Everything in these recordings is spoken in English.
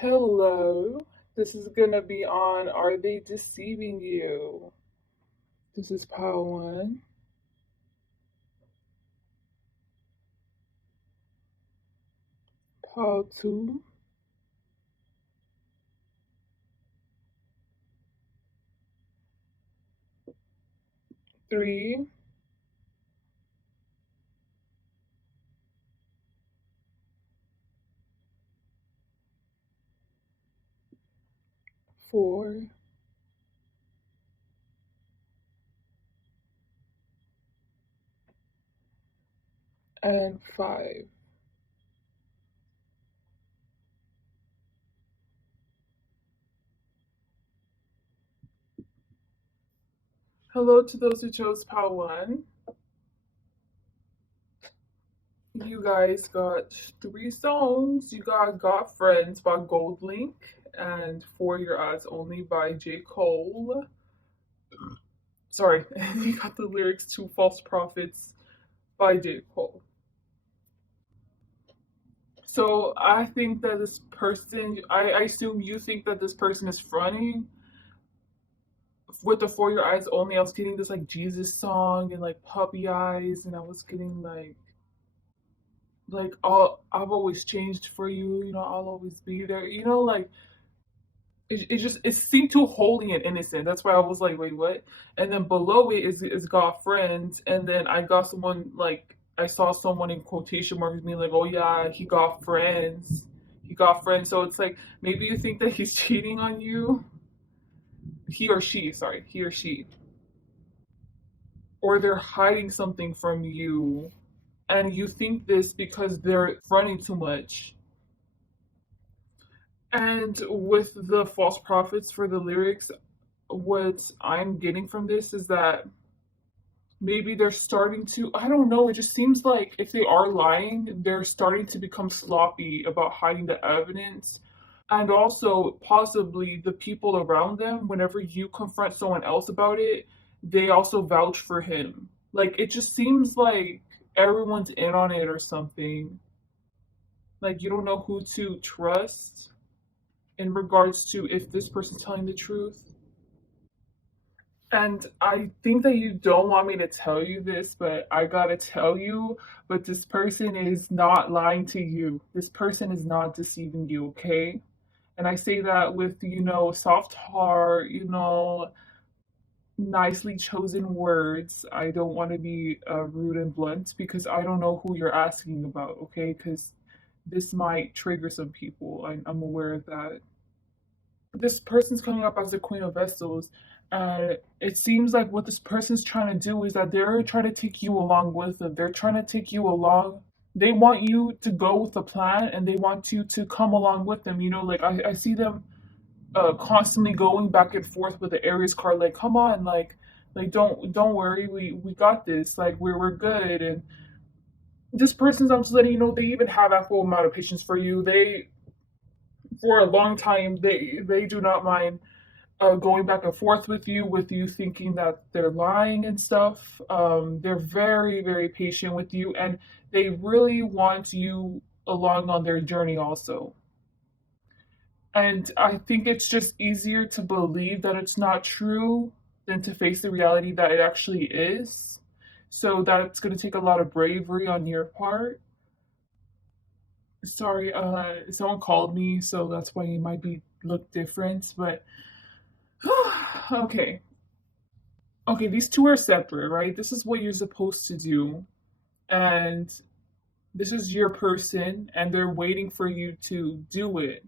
Hello. This is gonna be on Are They Deceiving You? This is pile one, pile two, three, four, and five. Hello to those who chose pile one. You guys got three songs. You got Friends by Gold Link and For Your Eyes Only by J. Cole. Sorry, you got the lyrics to False Prophets by J. Cole. So I think that this person, I assume you think that this person is fronting with the For Your Eyes Only. I was getting this like Jesus song and like puppy eyes, and I was getting like all I've always changed for you, I'll always be there, like it seemed too holy and innocent. That's why I was like, wait, what? And then below it is got friends, and then I got someone like I saw someone in quotation marks being like, oh yeah, he got friends. He got friends. So it's like maybe you think that he's cheating on you. He or she, sorry, he or she. Or they're hiding something from you. And you think this because they're fronting too much. And with the false prophets for the lyrics, what I'm getting from this is that maybe they're starting to, I don't know, it just seems like if they are lying, they're starting to become sloppy about hiding the evidence. And also, possibly the people around them, whenever you confront someone else about it, they also vouch for him. Like, it just seems like everyone's in on it or something. Like, you don't know who to trust in regards to if this person's telling the truth. And I think that you don't want me to tell you this, but I gotta tell you, but this person is not lying to you. This person is not deceiving you, okay? And I say that with, soft heart, nicely chosen words. I don't want to be rude and blunt because I don't know who you're asking about, okay? Because this might trigger some people. I'm aware of that. This person's coming up as the Queen of Vessels. It seems like what this person's trying to do is that they're trying to take you along with them. They're trying to take you along. They want you to go with the plan and they want you to come along with them. Like I see them constantly going back and forth with the Aries card, like, come on, like don't worry, we got this, like we're good. And this person's, I'm just letting you know, they even have ample amount of patience for you. They for a long time they do not mind going back and forth with you thinking that they're lying and stuff. They're very, very patient with you, and they really want you along on their journey also. And I think it's just easier to believe that it's not true than to face the reality that it actually is. So that's going to take a lot of bravery on your part. Sorry, someone called me, so that's why you might be look different. But okay, okay, these two are separate, right? This is what you're supposed to do, and this is your person, and they're waiting for you to do it.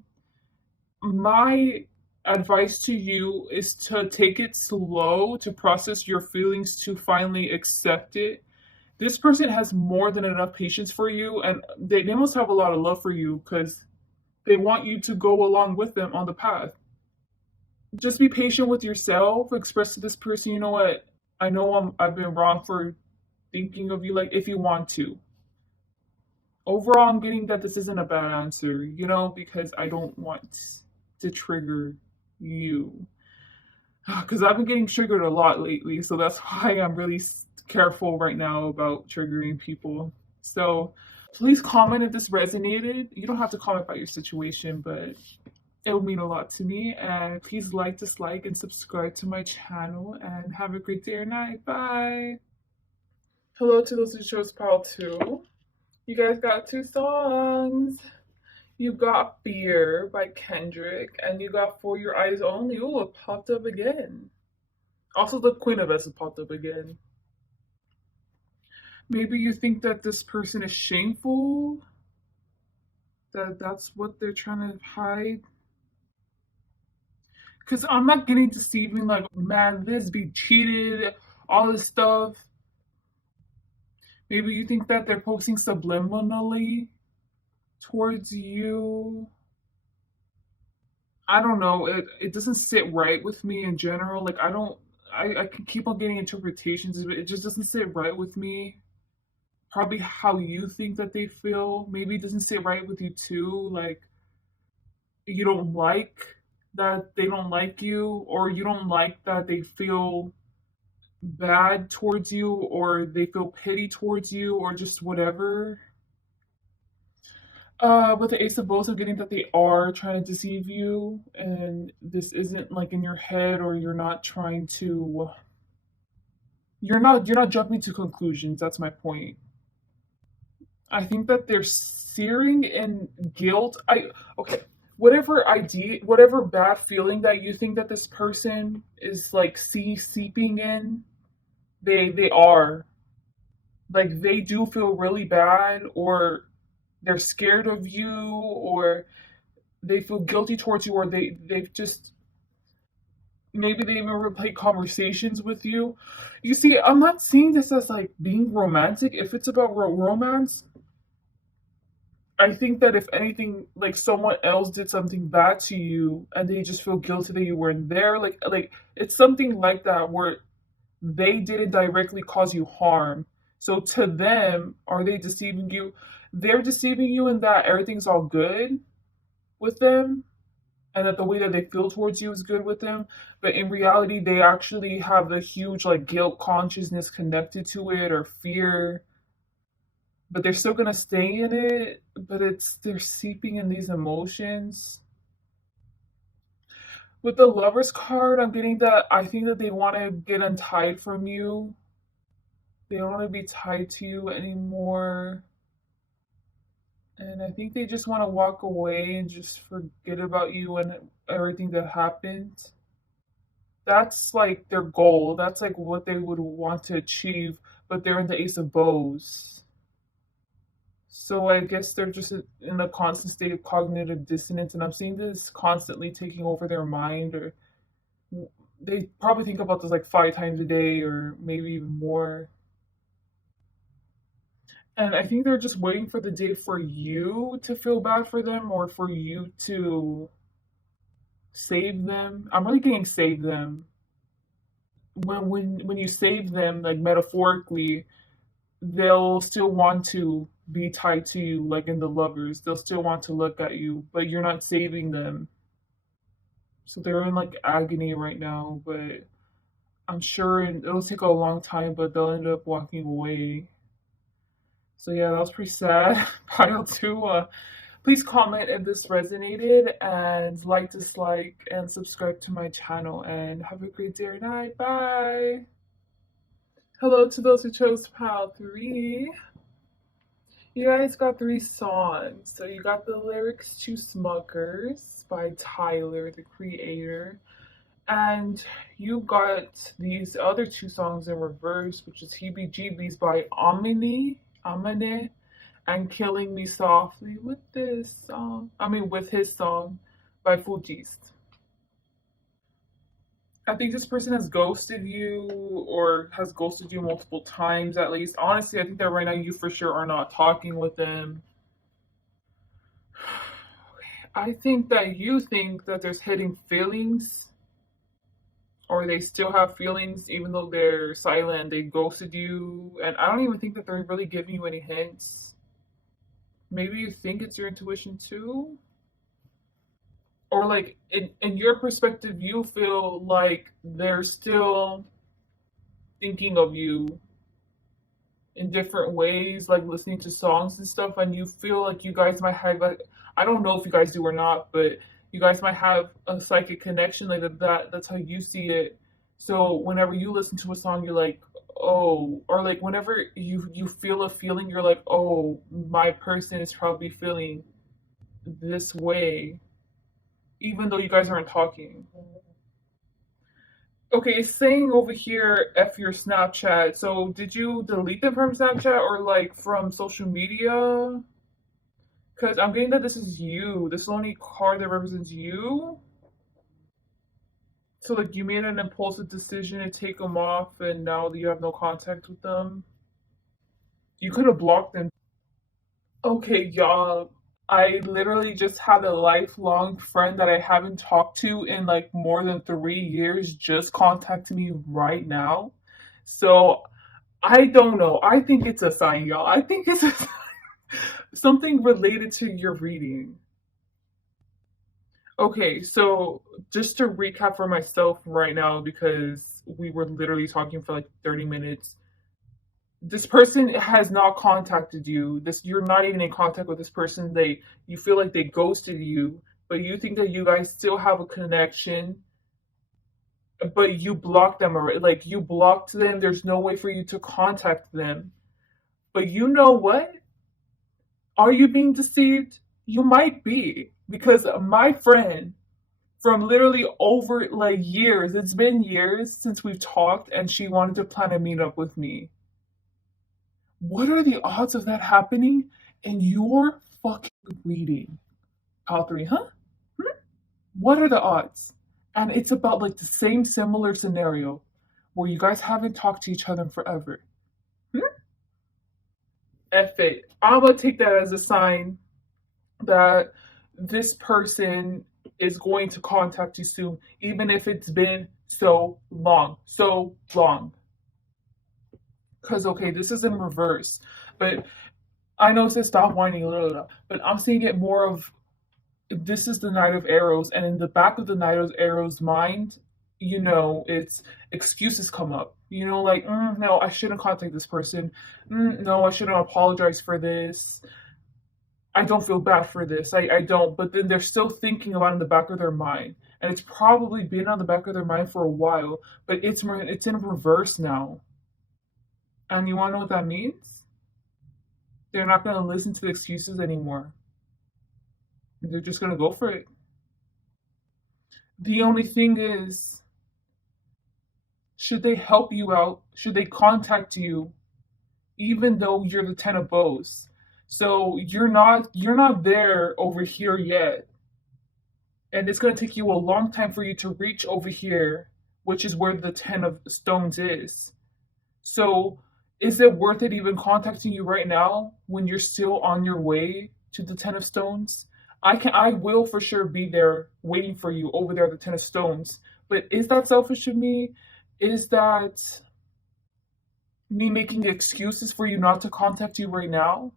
My advice to you is to take it slow, to process your feelings, to finally accept it. This person has more than enough patience for you, and they must have a lot of love for you because they want you to go along with them on the path. Just be patient with yourself. Express to this person, you know what? I know I've been wrong for thinking of you like if you want to. Overall, I'm getting that this isn't a bad answer, because I don't want to trigger you. Because I've been getting triggered a lot lately, so that's why I'm really careful right now about triggering people. So please comment if this resonated. You don't have to comment about your situation, but It would mean a lot to me. And please like, dislike, and subscribe to my channel. And have a great day or night. Bye. Hello to those who chose Paul 2. You guys got two songs. You got Fear by Kendrick, and you got For Your Eyes Only. Ooh, it popped up again. Also, the Queen of Us popped up again. Maybe you think that this person is shameful, that that's what they're trying to hide. Because I'm not getting deceiving, like, man, this be cheated, all this stuff. Maybe you think that they're posting subliminally towards you. I don't know. It doesn't sit right with me in general. Like, I can keep on getting interpretations, but it just doesn't sit right with me. Probably how you think that they feel. Maybe it doesn't sit right with you too. Like, you don't like that they don't like you, or you don't like that they feel bad towards you, or they feel pity towards you, or just whatever. With the Ace of Bows, I'm getting that they are trying to deceive you, and this isn't like in your head, or you're not trying to. You're not jumping to conclusions. That's my point. I think that they're searing in guilt. I okay. Whatever idea, whatever bad feeling that you think that this person is like seeping in, they are like they do feel really bad, or they're scared of you, or they feel guilty towards you, or they've just maybe they even replay conversations with you. You see, I'm not seeing this as like being romantic. If it's about romance, I think that if anything, like someone else did something bad to you and they just feel guilty that you weren't there, like it's something like that where they didn't directly cause you harm. So to them, are they deceiving you? They're deceiving you in that everything's all good with them, and that the way that they feel towards you is good with them. But in reality, they actually have a huge like guilt consciousness connected to it, or fear, but they're still gonna stay in it. But it's they're seeping in these emotions. With the lovers card, I'm getting that I think that they want to get untied from you. They don't want to be tied to you anymore. And I think they just want to walk away and just forget about you and everything that happened. That's like their goal. That's like what they would want to achieve, but they're in the Ace of Bows. So I guess they're just in a constant state of cognitive dissonance, and I'm seeing this constantly taking over their mind, or they probably think about this like 5 times a day, or maybe even more. And I think they're just waiting for the day for you to feel bad for them, or for you to save them. I'm really getting save them. When you save them, like metaphorically, they'll still want to be tied to you, like in the lovers. They'll still want to look at you, but you're not saving them. So they're in like agony right now, but I'm sure it'll take a long time, but they'll end up walking away. So yeah, that was pretty sad. Pile two. Please comment if this resonated, and like, dislike, and subscribe to my channel. And have a great day or night. Bye. Hello to those who chose Pile 3. You guys got 3 songs. So you got the lyrics to Smuckers by Tyler, the creator. And you got these other 2 songs in reverse, which is Heebie Jeebies by Amine, and Killing Me Softly with this song. With his song by Fujist. I think this person has ghosted you, or has ghosted you multiple times at least. Honestly, I think that right now you for sure are not talking with them. I think that you think that there's hidden feelings, or they still have feelings even though they're silent. They ghosted you, and I don't even think that they're really giving you any hints. Maybe you think it's your intuition too, or like in your perspective, you feel like they're still thinking of you in different ways, like listening to songs and stuff, and you feel like you guys might have like, I don't know if you guys do or not, but You guys might have a psychic connection like that. That's how you see it. So whenever you listen to a song, you're like, oh, or like whenever you feel a feeling, you're like, oh, my person is probably feeling this way, even though you guys aren't talking. Okay, it's saying over here, F your Snapchat. So did you delete them from Snapchat or like from social media? Because I'm getting that this is you. This is the only card that represents you. So like you made an impulsive decision to take them off and now that you have no contact with them. You could have blocked them. Okay, y'all. I literally just had a lifelong friend that I haven't talked to in like more than 3 years just contact me right now. So I don't know. I think it's a sign, y'all. I think it's something related to your reading. Okay, so just to recap for myself right now, because we were literally talking for like 30 minutes. This person has not contacted you. This you're not even in contact with this person. You feel like they ghosted you, but you think that you guys still have a connection, but you blocked them already. Like you blocked them. There's no way for you to contact them. But you know what? Are you being deceived? You might be. Because my friend from literally over like years, it's been years since we've talked, and she wanted to plan a meetup with me. What are the odds of that happening in your fucking reading? Pile three, huh? Hmm? What are the odds? And it's about like the same similar scenario where you guys haven't talked to each other in forever. Hmm? F it. I'm gonna take that as a sign that this person is going to contact you soon, even if it's been so long, so long. Because, okay, this is in reverse, but I know it says stop whining, blah, blah, blah, but I'm seeing it more of this is the Knight of Arrows, and in the back of the Knight of Arrows mind, it's excuses come up. Like, no, I shouldn't contact this person. No, I shouldn't apologize for this. I don't feel bad for this. I don't. But then they're still thinking about it in the back of their mind. And it's probably been on the back of their mind for a while, but it's in reverse now. And you want to know what that means? They're not going to listen to the excuses anymore. They're just going to go for it. The only thing is, should they help you out? Should they contact you, even though you're the Ten of Bows? So you're not there over here yet, and it's going to take you a long time for you to reach over here, which is where the Ten of Stones is. So is it worth it even contacting you right now when you're still on your way to the Ten of Stones? I will for sure be there waiting for you over there at the Ten of Stones. But is that selfish of me? Is that me making excuses for you not to contact you right now?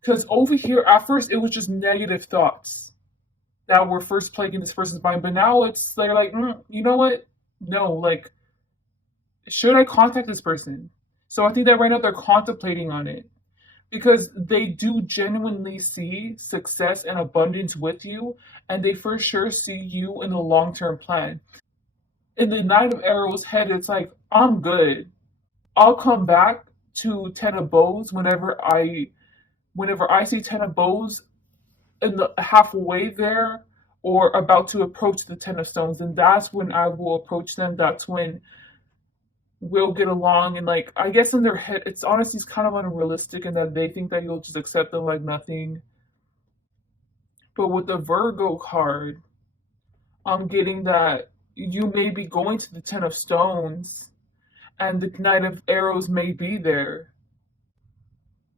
Because over here, at first, it was just negative thoughts that were first plaguing this person's mind. But now they're like, you know what? No, like, should I contact this person? So I think that right now they're contemplating on it because they do genuinely see success and abundance with you, and they for sure see you in the long term plan. In the Knight of Arrows head, it's like, I'm good. I'll come back to Ten of Bows whenever I see Ten of Bows in the halfway there or about to approach the Ten of Stones, and that's when I will approach them. That's when we'll get along. And like, I guess in their head, it's honestly kind of unrealistic in that they think that you'll just accept them like nothing. But with the Virgo card, I'm getting that you may be going to the Ten of Stones and the Knight of Arrows may be there.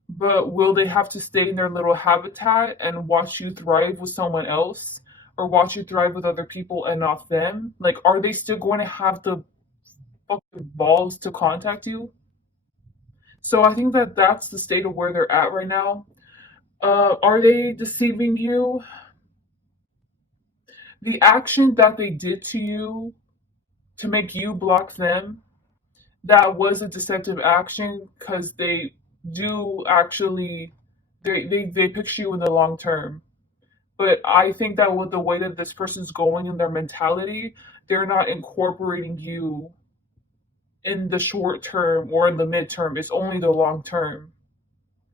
But will they have to stay in their little habitat and watch you thrive with someone else? Or watch you thrive with other people and not them? Like, are they still going to have the fucking balls to contact you? So I think that that's the state of where they're at right now. Are they deceiving you? The action that they did to you to make you block them, that was a deceptive action because they do actually they picture you in the long term. But I think that with the way that this person's going in their mentality, they're not incorporating you in the short term or in the midterm. It's only the long term.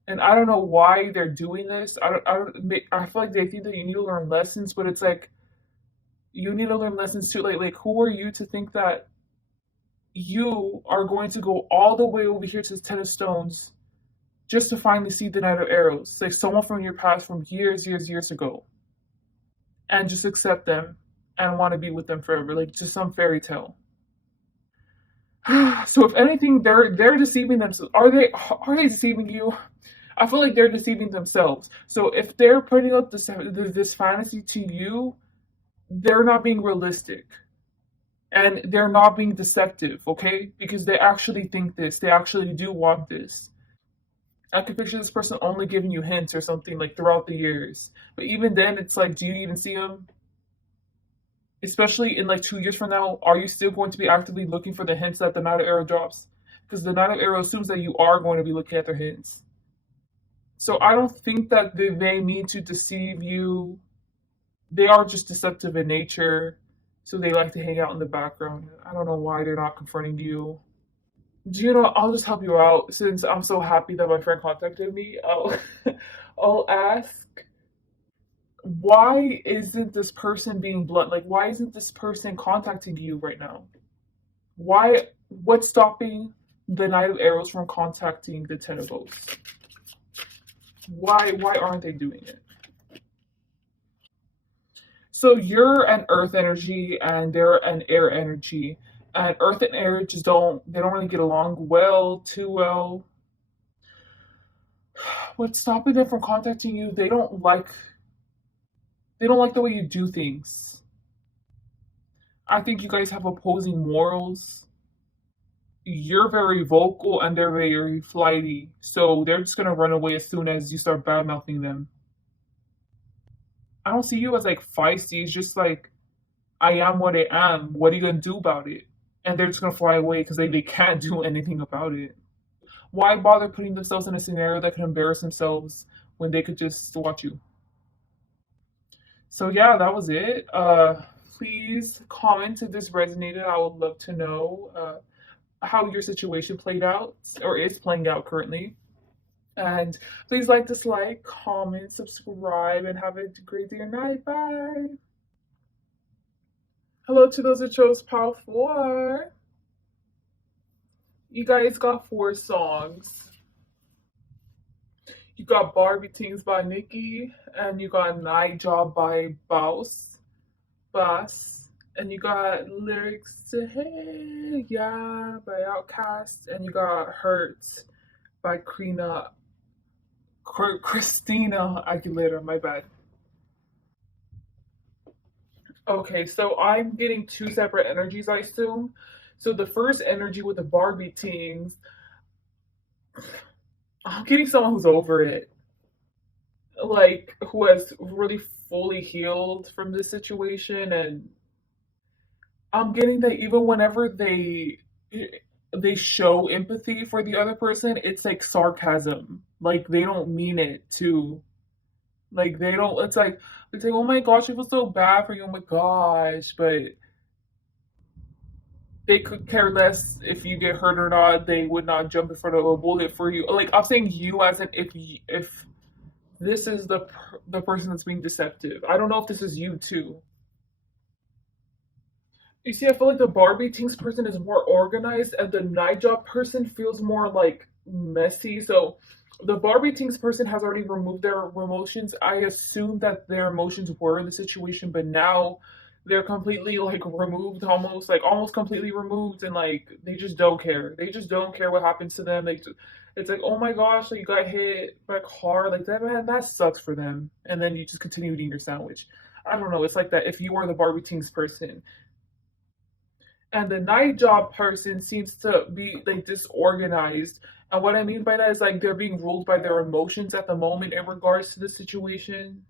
And I don't know why they're doing this. I feel like they think that you need to learn lessons, but it's like you need to learn lessons too. Like who are you to think that you are going to go all the way over here to the Ten of Stones just to finally see the Knight of Arrows? Like someone from your past from years ago, and just accept them and want to be with them forever, like just some fairy tale. So if anything, they're deceiving themselves. Are they deceiving you? I feel like they're deceiving themselves. So if they're putting up this fantasy to you, they're not being realistic and they're not being deceptive, okay? Because they actually think this, they actually do want this. I could picture this person only giving you hints or something like throughout the years. But even then, it's like, do you even see them? Especially in like 2 years from now, are you still going to be actively looking for the hints that the Knight of Arrow drops? Because the Knight of Arrow assumes that you are going to be looking at their hints. So I don't think that they mean to deceive you. They are just deceptive in nature. So they like to hang out in the background. I don't know why they're not confronting you. Do you know? I'll just help you out since I'm so happy that my friend contacted me. I'll ask, why isn't this person being blunt? Like, why isn't this person contacting you right now? Why? What's stopping the Knight of Arrows from contacting the Ten of Bows? Why aren't they doing it? So you're an earth energy and they're an air energy. And earth and air just don't really get along too well. What's stopping them from contacting you? They don't like the way you do things. I think you guys have opposing morals. You're very vocal and they're very flighty. So they're just gonna run away as soon as you start bad mouthing them. I don't see you as like feisty. It's just like I am what I am. What are you gonna do about it? And they're just gonna fly away because they can't do anything about it. Why bother putting themselves in a scenario that could embarrass themselves when they could just watch you? So yeah, that was it. Please comment if this resonated. I would love to know how your situation played out or is playing out currently. And please like, dislike, comment, subscribe, and have a great day and night. Bye. Hello to those who chose Pile 4. You guys got 4 songs. You got Barbie Things by Nicki, and you got Night Job by Bass, and you got Lyrics to Hey Yeah by Outkast, and you got Hurts by Christina Aguilera. My bad. Okay, so I'm getting 2 separate energies, I assume. So the first energy with the Barbie teens, I'm getting someone who's over it, like who has really fully healed from this situation, and I'm getting that even whenever they show empathy for the other person, it's like sarcasm. Like they don't mean it to. Like they don't. It's like oh my gosh, I feel so bad for you. Oh my gosh, but they could care less if you get hurt or not. They would not jump in front of a bullet for you. Like I'm saying, you as in if this is the person that's being deceptive. I don't know if this is you too. You see, I feel like the Barbie Tinks person is more organized, and the night job person feels more like messy. So, the Barbie Tinks person has already removed their emotions. I assumed that their emotions were in the situation, but now they're completely like removed, almost completely removed, and like they just don't care. They just don't care what happens to them. It's like, oh my gosh, like you got hit by a car, like that, man, that sucks for them. And then you just continue eating your sandwich. I don't know. It's like that if you were the Barbie Tinks person and the night job person seems to be like disorganized. And what I mean by that is like they're being ruled by their emotions at the moment in regards to the situation.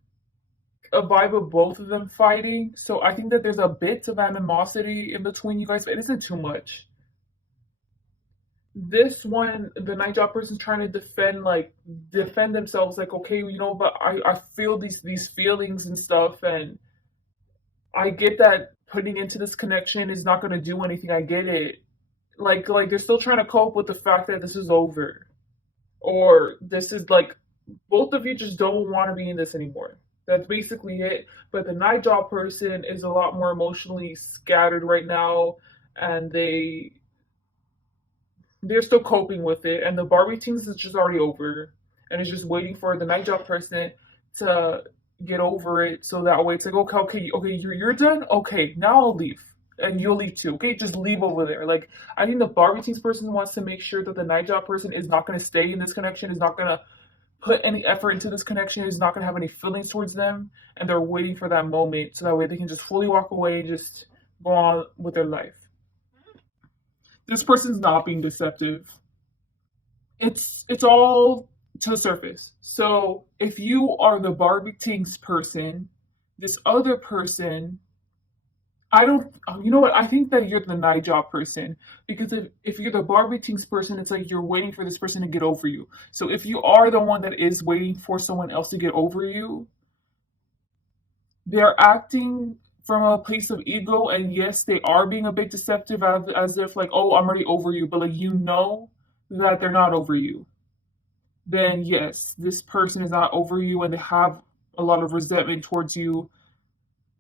A vibe of both of them fighting. So I think that there's a bit of animosity in between you guys, but it isn't too much. This one, the night job person's trying to defend themselves, like, okay, but I feel these feelings and stuff, and I get that putting into this connection is not gonna do anything. I get it. Like they're still trying to cope with the fact that this is over. Or this is like both of you just don't want to be in this anymore. That's basically it. But the night job person is a lot more emotionally scattered right now, and they're still coping with it. And the Barbie things is just already over, and it's just waiting for the night job person to get over it. So that way, it's like, okay, you're done. Okay, now I'll leave. And you'll leave too. Okay, just leave over there. Like, I think the Barbie things person wants to make sure that the night job person is not going to stay in this connection, is not going to put any effort into this connection, is not going to have any feelings towards them, and they're waiting for that moment so that way they can just fully walk away and just go on with their life. This person's not being deceptive. It's all to the surface. So if you are the Barbie Tinks person, this other person, I don't, you know what? I think that you're the night job person because if you're the Barbie Tinks person, it's like you're waiting for this person to get over you. So if you are the one that is waiting for someone else to get over you, they're acting from a place of ego, and yes, they are being a bit deceptive as if like, oh, I'm already over you, but like that they're not over you. Then yes, this person is not over you, and they have a lot of resentment towards you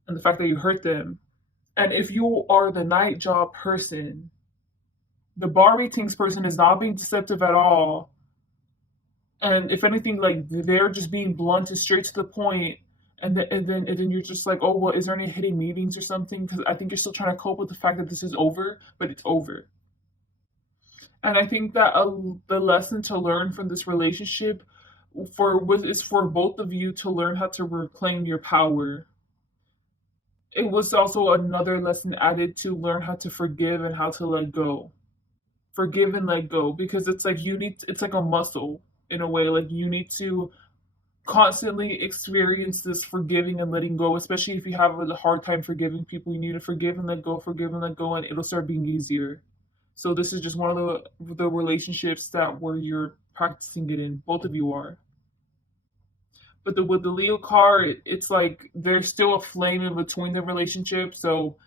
and the fact that you hurt them. And if you are the night job person, the Barbie Tinks person is not being deceptive at all. And if anything, like they're just being blunt and straight to the point. And then you're just like, oh well, is there any hidden meetings or something? Because I think you're still trying to cope with the fact that this is over, but it's over. And I think that the lesson to learn from this relationship is for both of you to learn how to reclaim your power. It was also another lesson added to learn how to forgive and how to let go. Forgive and let go, because it's like it's like a muscle in a way. Like you need to constantly experience this forgiving and letting go, especially if you have a hard time forgiving people. You need to forgive and let go, and it'll start being easier. So this is just one of the relationships that where you're practicing it in. Both of you are. But with the Leo card, it's like there's still a flame in between the relationship, so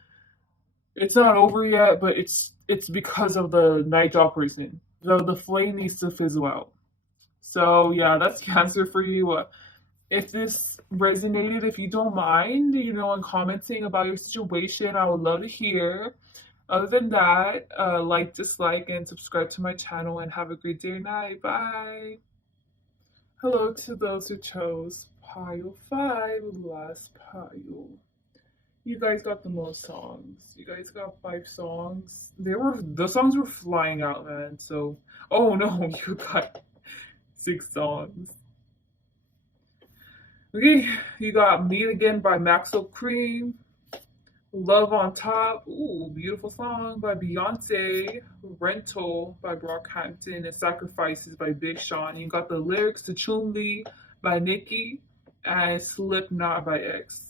it's not over yet. But it's because of the night job person. The flame needs to fizzle out. So yeah, that's the answer for you. If this resonated, if you don't mind, and commenting about your situation, I would love to hear. Other than that, like, dislike, and subscribe to my channel, and have a great day or night. Bye. Hello to those who chose pile 5, last pile. You guys got the most songs. You guys got 5 songs. The songs were flying out, man. So, oh no, you got 6 songs. Okay, you got Meet Again by Maxwell Cream. Love on Top, ooh, beautiful song by Beyonce. Rental by Brockhampton, and Sacrifices by Big Sean. You got the lyrics to Chun Li by Nicki, and Slipknot by X.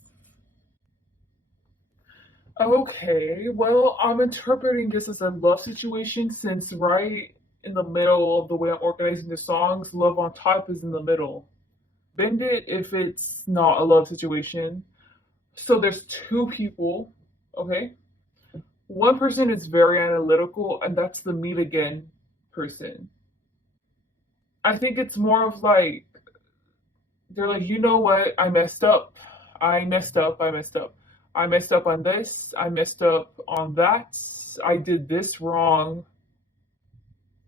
Okay, well, I'm interpreting this as a love situation since right in the middle of the way I'm organizing the songs, Love on Top is in the middle. Bend it if it's not a love situation. So there's 2 people, okay? One person is very analytical, and that's the Meet Again person. I think it's more of like, they're like, you know what? I messed up. I messed up. I messed up. I messed up on this. I messed up on that. I did this wrong.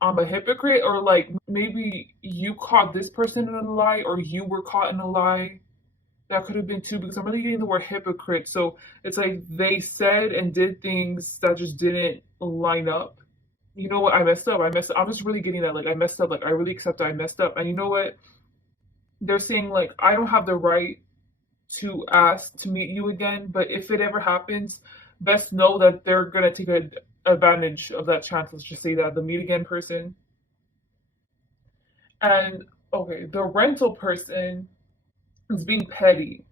I'm a hypocrite, or like maybe you caught this person in a lie, or you were caught in a lie. That could have been too, because I'm really getting the word hypocrite. So it's like they said and did things that just didn't line up. You know what? I messed up. I messed up. I'm just really getting that. Like, I messed up. Like, I really accept that I messed up. And you know what? They're saying, like, I don't have the right to ask to meet you again. But if it ever happens, best know that they're going to take advantage of that chance. Let's just say that. The meet again person. And, okay, the rental person is being petty.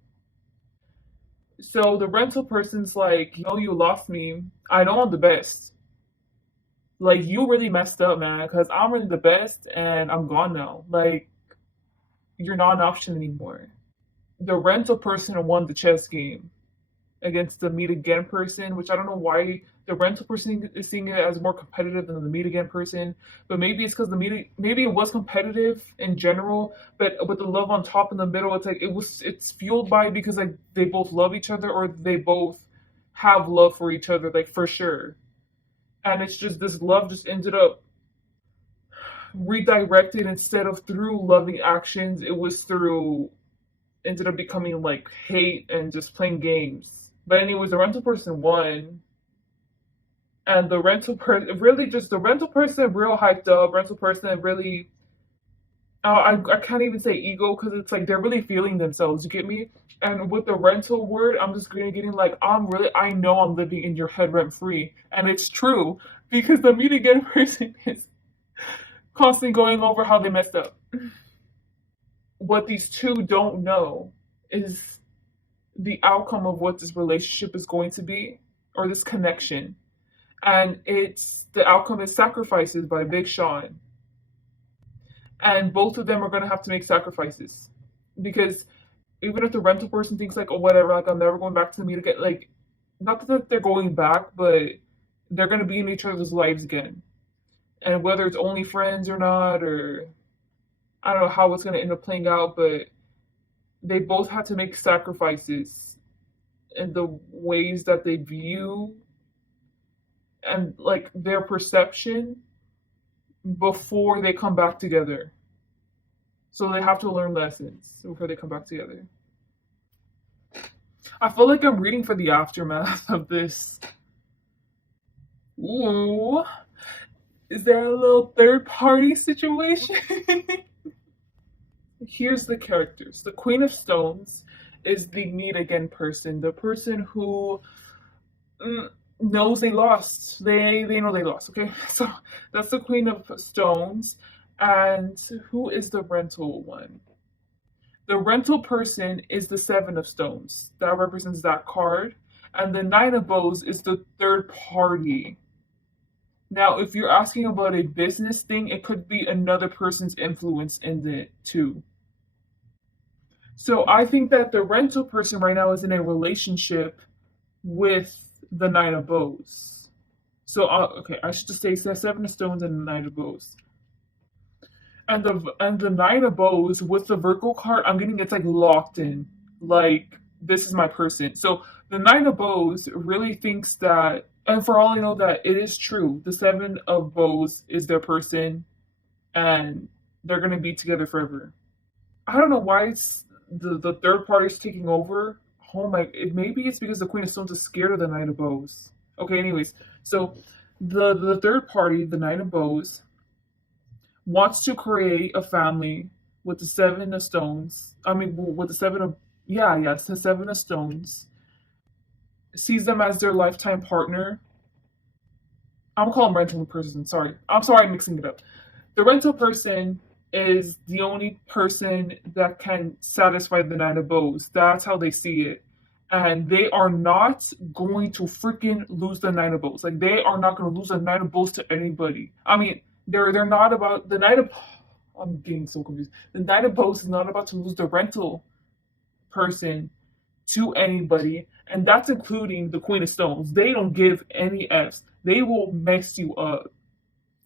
So the rental person's like, you lost me. I know I'm the best. Like, you really messed up, man, because I'm really the best and I'm gone now. Like, you're not an option anymore. The rental person won the chess game against the meet again person, which I don't know why the rental person is seeing it as more competitive than the meet again person. But maybe it's because maybe it was competitive in general, but with the love on top in the middle, it's like it's fueled by because like they both love each other or they both have love for each other, like for sure. And it's just this love just ended up redirected instead of through loving actions, it was through ended up becoming like hate and just playing games. But anyways, the rental person won, and the rental person really just the rental person real hyped up. Rental person really, I can't even say ego because it's like they're really feeling themselves. You get me? And with the rental word, I'm just getting like I know I'm living in your head rent free, and it's true because the meet again person is constantly going over how they messed up. What these two don't know is the outcome of what this relationship is going to be or this connection. And it's the outcome is sacrifices by Big Sean. And both of them are going to have to make sacrifices because even if the rental person thinks like, oh, whatever, like I'm never going back to the meet again, like not that they're going back, but they're going to be in each other's lives again. And whether it's only friends or not, or I don't know how it's going to end up playing out, but they both had to make sacrifices in the ways that they view and like their perception before they come back together. So they have to learn lessons before they come back together. I feel like I'm reading for the aftermath of this. Ooh, is there a little third party situation? Here's the characters. The Queen of Stones is the meet again person, the person who knows they lost. They know they lost. Okay, so that's the Queen of Stones. And who is the rental one? The rental person is the Seven of Stones. That represents that card. And the Nine of Bows is the third party. Now, if you're asking about a business thing, it could be another person's influence in it too. So I think that the rental person right now is in a relationship with the Nine of Bows. So, okay, I should just say Seven of Stones and the Nine of Bows. And the Nine of Bows with the Virgo card, I'm getting it's like locked in. Like this is my person. So the Nine of Bows really thinks that, and for all I know, that it is true. The Seven of Bows is their person, and they're gonna be together forever. I don't know why it's the third party is taking over. Oh my, maybe it's because the Queen of Stones is scared of the Nine of Bows. Okay, anyways, so the third party, the Nine of Bows, wants to create a family with the Seven of Stones. I mean, with the Seven of yeah, it's the Seven of Stones. Sees them as their lifetime partner. I'm gonna call him rental person. Sorry, I'm sorry, I'm mixing it up. The rental person is the only person that can satisfy the Nine of Bows. That's how they see it. And they are not going to freaking lose the Nine of Bows. Like they are not going to lose the Nine of Bows to anybody. I mean, they're not about the Nine of. I'm getting so confused. The Nine of Bows is not about to lose the rental person to anybody, and that's including the Queen of Stones. They don't give any F's. They will mess you up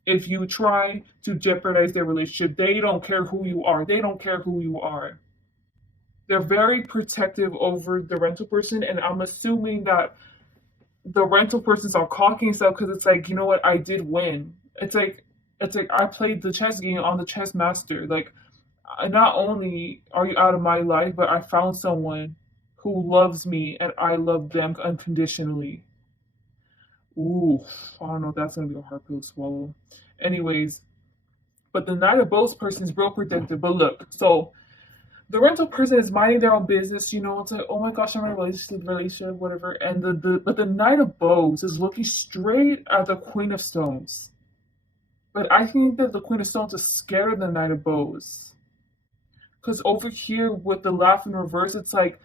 if you try to jeopardize their relationship. They don't care who you are. They don't care who you are. They're very protective over the rental person, and I'm assuming that the rental person's all cocky and stuff because it's like, you know what, I did win. It's like I played the chess game on the chess master. Like, not only are you out of my life, but I found someone who loves me and I love them unconditionally. Ooh, I don't know if that's gonna be a hard pill to swallow. Anyways, but the Knight of Bows person is real protective. But look, so the rental person is minding their own business, it's like, oh my gosh, I'm in a relationship, whatever. And the Knight of Bows is looking straight at the Queen of Stones. But I think that the Queen of Stones is scared of the Knight of Bows. Because over here with the laugh in reverse, it's like,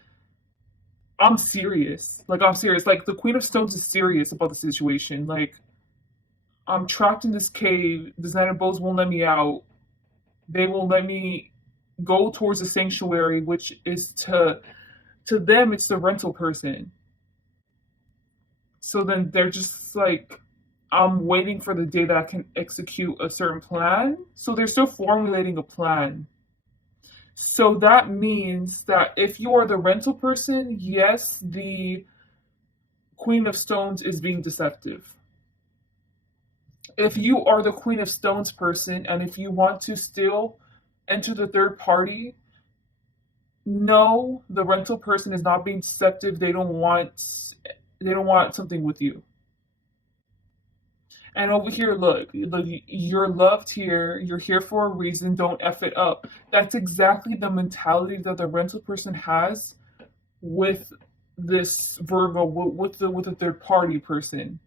I'm serious. Like, I'm serious. Like, the Queen of Stones is serious about the situation. Like, I'm trapped in this cave. The Xanabos won't let me out. They won't let me go towards the sanctuary, which is to them it's the rental person. So then they're just like, I'm waiting for the day that I can execute a certain plan. So they're still formulating a plan. So that means that if you are the rental person, yes, the Queen of Stones is being deceptive. If you are the Queen of Stones person and if you want to still enter the third party, no, the rental person is not being deceptive. They don't want something with you. And over here, look, you're loved here. You're here for a reason. Don't F it up. That's exactly the mentality that the rental person has with this Virgo, with the third party person.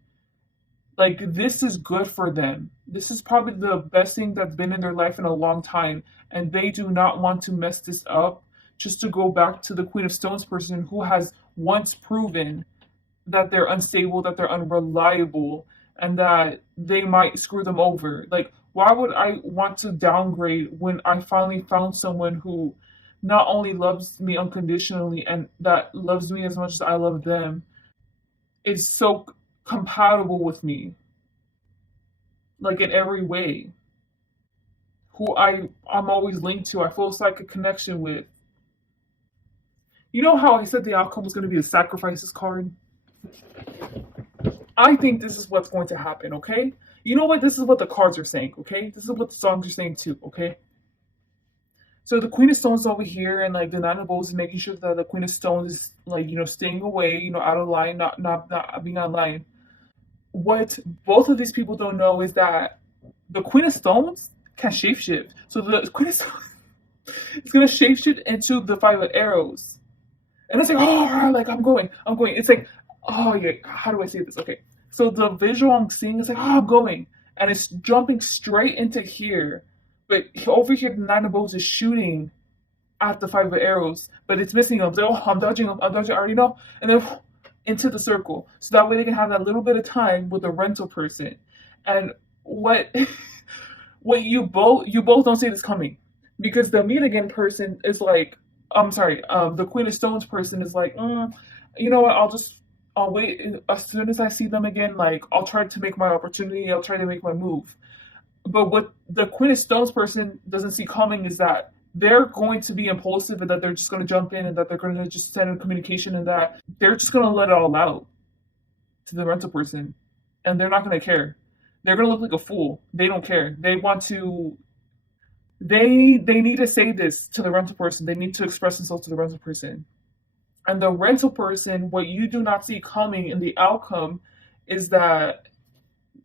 Like, this is good for them. This is probably the best thing that's been in their life in a long time. And they do not want to mess this up just to go back to the Queen of Stones person who has once proven that they're unstable, that they're unreliable, and that they might screw them over. Like, why would I want to downgrade when I finally found someone who not only loves me unconditionally and that loves me as much as I love them, is so compatible with me, like in every way, who I'm always linked to, I feel like a connection with. You know how I said the outcome was going to be a sacrifices card? I think this is what's going to happen, okay? You know what? This is what the cards are saying, okay? This is what the songs are saying too, okay? So the Queen of Stones over here, and like the Nine of Bowls is making sure that the Queen of Stones is like, staying away, out of line, not being online. What both of these people don't know is that the Queen of Stones can shapeshift. So the Queen of Stones is gonna shapeshift into the Five of Arrows. And it's like, oh, like I'm going. It's like, oh yeah, how do I say this? Okay, so the visual I'm seeing is like, oh, I'm going, and it's jumping straight into here, but over here the Nine of Bows is shooting at the Five of Arrows, but it's missing them. So, oh, I'm dodging them. I'm dodging. I already know, and then into the circle, so that way they can have that little bit of time with the rental person. And what what you both don't see this coming, because the meet again person is like, I'm sorry, the Queen of Stones person is like, you know what, I'll wait as soon as I see them again, like I'll try to make my opportunity, I'll try to make my move. But what the Queen of Stones person doesn't see coming is that they're going to be impulsive and that they're just going to jump in and that they're going to just send a communication and that they're just going to let it all out to the rental person, and they're not going to care. They're going to look like a fool. They don't care. They want to. They need to say this to the rental person. They need to express themselves to the rental person. And the rental person, what you do not see coming in the outcome, is that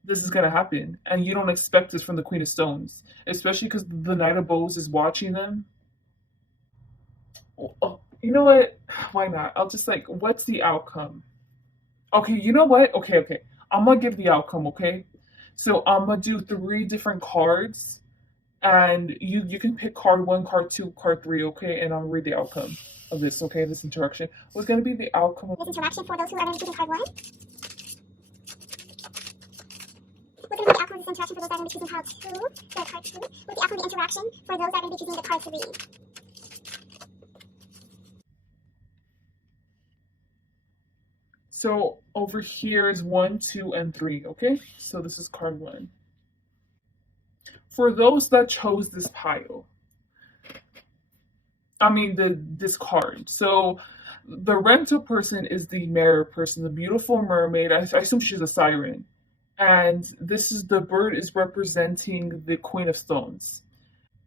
this is going to happen, and you don't expect this from the Queen of Stones, especially because the Knight of Bows is watching them. Oh, you know what? Why not? I'll just like, what's the outcome? Okay, you know what? Okay, okay. I'm gonna give the outcome, okay? So I'm gonna do three different cards, and you can pick card one, card two, card three, okay? And I'll read the outcome of this, okay? This interaction. What's gonna be the outcome of this interaction for those who are going to be choosing card one? What's going to be the outcome of this interaction for those that are going to be choosing card two? Card two. What's the outcome of the interaction for those that are going to be choosing the card three? So over here is one, two, and three, okay? So this is card one. For those that chose this pile, this card. So the rental person is the mirror person, the beautiful mermaid. I assume she's a siren. And this is the bird is representing the Queen of Stones.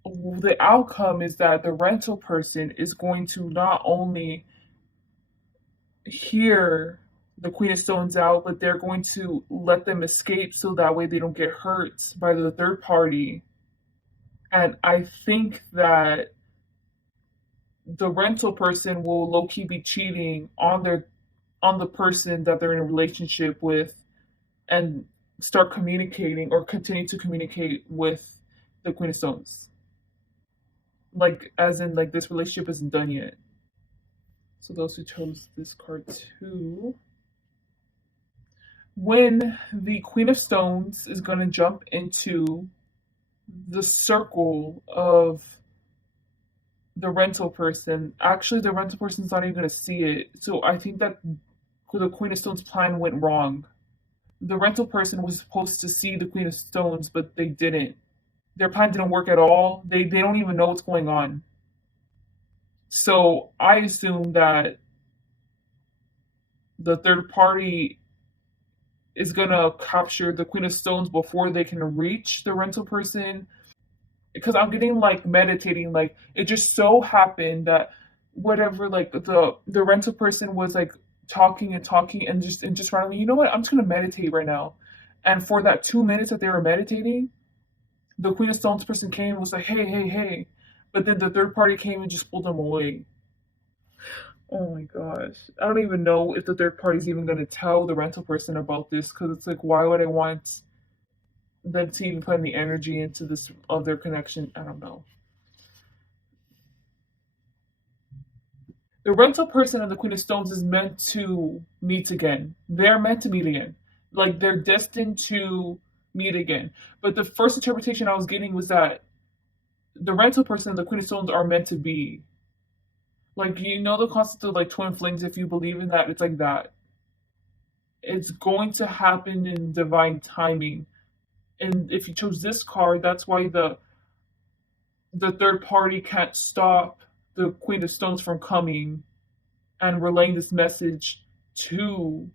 The outcome is that the rental person is going to not only hear the Queen of Stones out, but they're going to let them escape so that way they don't get hurt by the third party. And I think that the rental person will low key be cheating on the person that they're in a relationship with and start communicating or continue to communicate with the Queen of Stones. Like as in like this relationship isn't done yet. So those who chose this card too. when the Queen of Stones is going to jump into the circle of the rental person, actually, the rental person's not even going to see it. So I think that the Queen of Stones plan went wrong. The rental person was supposed to see the Queen of Stones, but they didn't. Their plan didn't work at all. They don't even know what's going on. So I assume that the third party is gonna capture the Queen of Stones before they can reach the rental person. Because I'm getting like meditating, like it just so happened that whatever, like the rental person was like talking and talking and just randomly, you know what? I'm just gonna meditate right now. And for that 2 minutes that they were meditating, the Queen of Stones person came and was like, hey, hey, hey. But then the third party came and just pulled them away. Oh my gosh. I don't even know if the third party's even going to tell the rental person about this because it's like, why would I want them to even put any energy into this other connection? I don't know. The rental person and the Queen of Stones is meant to meet again. They're meant to meet again. Like they're destined to meet again. But the first interpretation I was getting was that the rental person and the Queen of Stones are meant to be. Like you know the concept of like twin flames, if you believe in that, it's like that. It's going to happen in divine timing. And if you chose this card, that's why the third party can't stop the Queen of Stones from coming and relaying this message to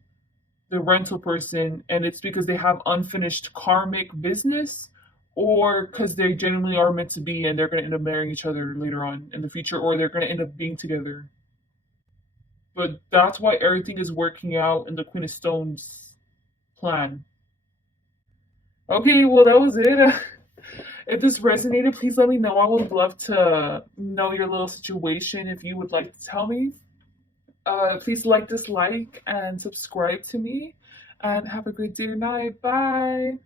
the rental person, and it's because they have unfinished karmic business or because they genuinely are meant to be and they're going to end up marrying each other later on in the future, or they're going to end up being together. But that's why everything is working out in the Queen of Stones plan. Okay, well, that was it. If this resonated, please let me know. I would love to know your little situation if you would like to tell me. Please like, dislike, and subscribe to me. And have a great day or night. Bye.